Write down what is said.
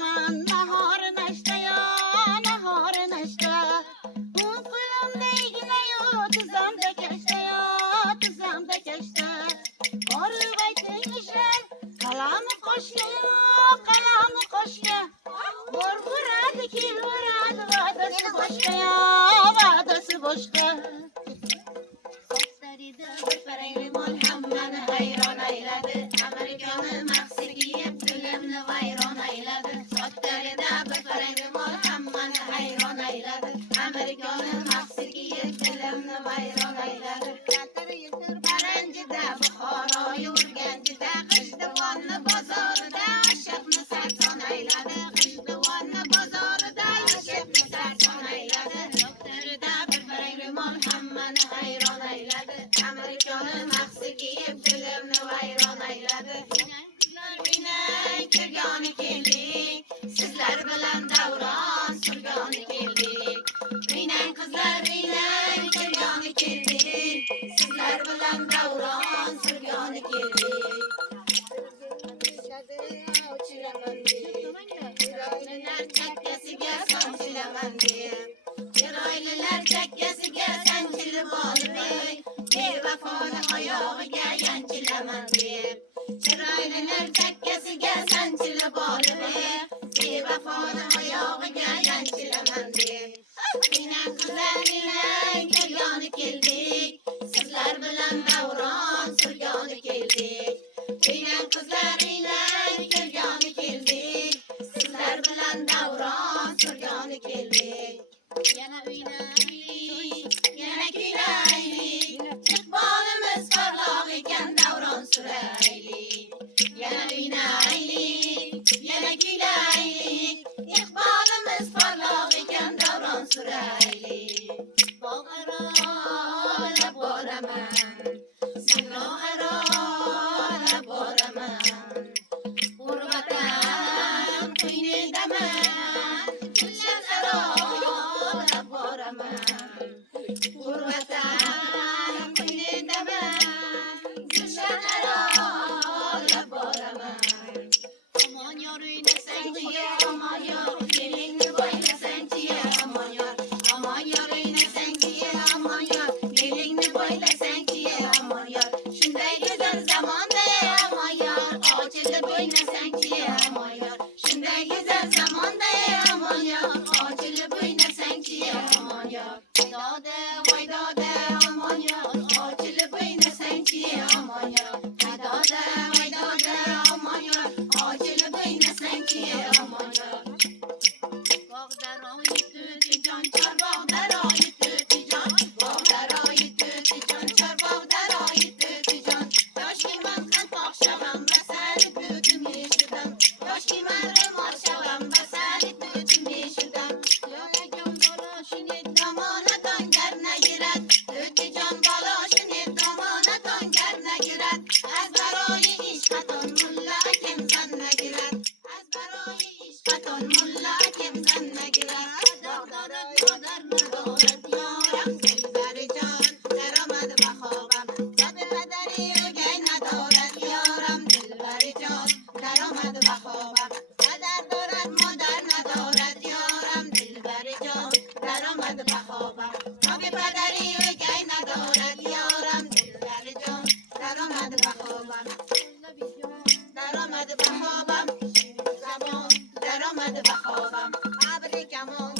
من نهار نشته یا نهار نشته اون پولم دیگه یا تو زم بکشته یا تو زم بکشته بارو بیت میشن کلام خوشیه کلام خوشیه براد کی براد وادس خوشیه یا وادس خوشیه فرنگ محمد حیران ایلده امریکان مقصدی فیلم ویران ایلده ساکتری ده به فرنگ محمد حیران ایلده امریکان مقصدی فیلم ویران ایلده برنج ده بخارای ارگنج ده قشتوان بازار ده عشق سرطان ایلده قشتوان بازار ده عشق سرطان ایلده ساکتری ده به فرنگ محمد حیران ایلده امریکان مقصدی فیلم ویران ایلده بینن کرگان کلی sizler bilan davron surgoni keldik binen qizlar binen kirgoni keldik sizlar bilan davron surgoni keldik chiroylilar chakkasiga sanchilaman deb chiroylilar chakkasiga sanchilib olib bevafoni oyog'iga yanchilaman deb chiroylilar chakkasiga sanchilib olib bevafoni oyog'iga yanchilaman deb binen qizlar binen kirgoni keldik sizlar bilan davron surgoni keldik binen qizlar binen kirgoni keldik sizlar bilan davron surgoni keldik yana o'ynaylik yana kuylaylik iqbolimiz porloq ekan davron suraylik yana o'ynaylik yana kuylaylik iqbolimiz porloq ekan davron suraylik bog' aralab boraman sahro aralab boraman gurbatan qo'ynidaman gulshan aralab boraman gurbatan qo'ynidaman gulshan aralab boraman omon yor o'ynasang-chi omon yor elingni bo'ylasang-chi omon yor o'ynasang-chi omon yor elingni bo'ylasang-chi omon yor shunday go'zal zamonda omon yor ochilib o'ynasang-chi omon yor shunday go'zal zamonda omon yor ochilib o'ynasang-chi omon yor doda voy doda omon yor ochilib o'ynasang-chi omon yor doda voy doda omon yor ochilib o'ynasang-chi omon yor bog'daroyi to'tijon chor bog'daroyi to'tijon bog'daroyi to'tijon chor bog'daroyi to'tijon yoshki man qalpoq shavam basari to'tim eshidim yoshki man ro'mol shavam basari to'tim eshidim yo'lajon baloshini domonaton garna girat to'tijon baloshini domonaton garna girat az baroyi ishqaton mulla akam zanna girat az baroyi ishqaton mulla akam zanna girat dog'dorab dodar mudorat yoram dilbarijon daromad bahobam zabi padari o'gay nadorat yoram dilbarijon daromad bahobam padar dorat modar nadorat yoram dilbarijon daromad bahobam zabi padari o'gay nadorat yoram dilbarijon daromad bahobam daromad bahobam zamon daromad bahobam abri kamon